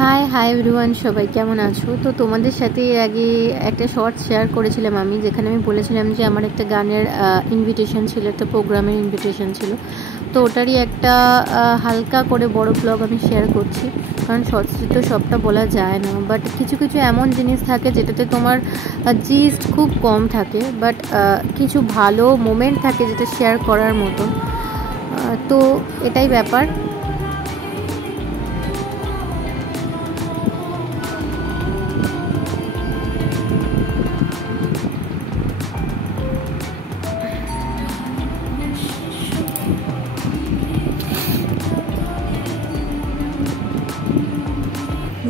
High hi everyone, সবাই কেমন আছো? তো তোমাদের সাথে আগে একটা শর্ট শেয়ার করেছিলাম আমি, যেখানে আমি বলেছিলাম যে আমার একটা গানের ইনভিটেশন ছিল, একটা প্রোগ্রামের ইনভিটেশন ছিল। তো ওটারই একটা হালকা করে বড় ব্লগ আমি শেয়ার করছি, কারণ শর্টসে তো সবটা বলা যায় না। বাট কিছু কিছু এমন জিনিস থাকে যেটাতে তোমার জিস্ট খুব কম থাকে, বাট কিছু ভালো মোমেন্ট থাকে যেটা শেয়ার করার মতন। তো এটাই ব্যাপার।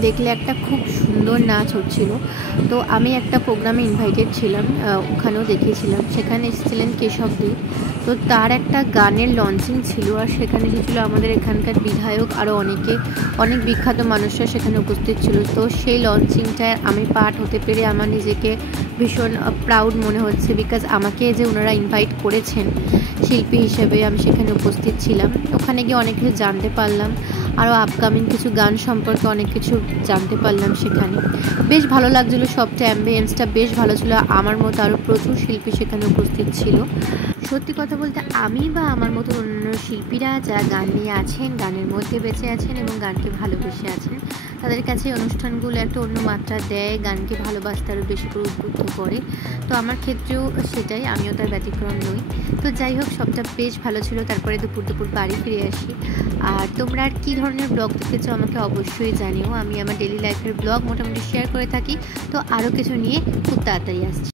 দেখলে একটা খুব সুন্দর নাচ হচ্ছিল। তো আমি একটা প্রোগ্রামে ইনভাইটেড ছিলাম, ওখানেও দেখিয়েছিলাম। সেখানে এসেছিলেন কেশবদী। তো তার একটা গানের লঞ্চিং ছিল, আর সেখানে এসেছিলো আমাদের এখানকার বিধায়ক, আরও অনেক বিখ্যাত মানুষরা সেখানে উপস্থিত ছিল। তো সেই লঞ্চিংটায় আমি পার্ট হতে পেরে আমার নিজেকে ভীষণ প্রাউড মনে হচ্ছে, বিকজ আমাকে যে ওনারা ইনভাইট করেছেন শিল্পী হিসেবে, আমি সেখানে উপস্থিত ছিলাম। ওখানে গিয়ে অনেক কিছু জানতে পারলাম, আরও আপকামিং কিছু গান সম্পর্কে অনেক কিছু জানতে পারলাম সেখানে। বেশ ভালো লাগছিলো, সবটা অ্যাম্বিয়েন্সটা বেশ ভালো ছিল। আমার মতো আরও প্রচুর শিল্পী সেখানে উপস্থিত ছিল। সত্যি কথা বলতে আমি বা আমার মতো অন্য শিল্পীরা যারা গান নিয়ে আছেন, গানের মধ্যে বেঁচে আছেন এবং গানকে ভালোবেসে আছেন, তাদের কাছে অনুষ্ঠানগুলো একটা অন্য মাত্রা দেয়, গানকে ভালোবাসতে আরও বেশি করে উদ্বুদ্ধ করে। তো আমার ক্ষেত্রেও সেটাই, আমিও তার ব্যতিক্রম নই। তো যাই হোক, সবটা বেশ ভালো ছিল। তারপরে দুপুর বাড়ি ফিরে আসি। আর তোমরা আর কী ধরনের ব্লগ দেখেছো আমাকে অবশ্যই জানিও। আমি আমার ডেলি লাইফের ব্লগ মোটামুটি শেয়ার করে থাকি। তো আরও কিছু নিয়ে খুব তাড়াতাড়ি আসছি।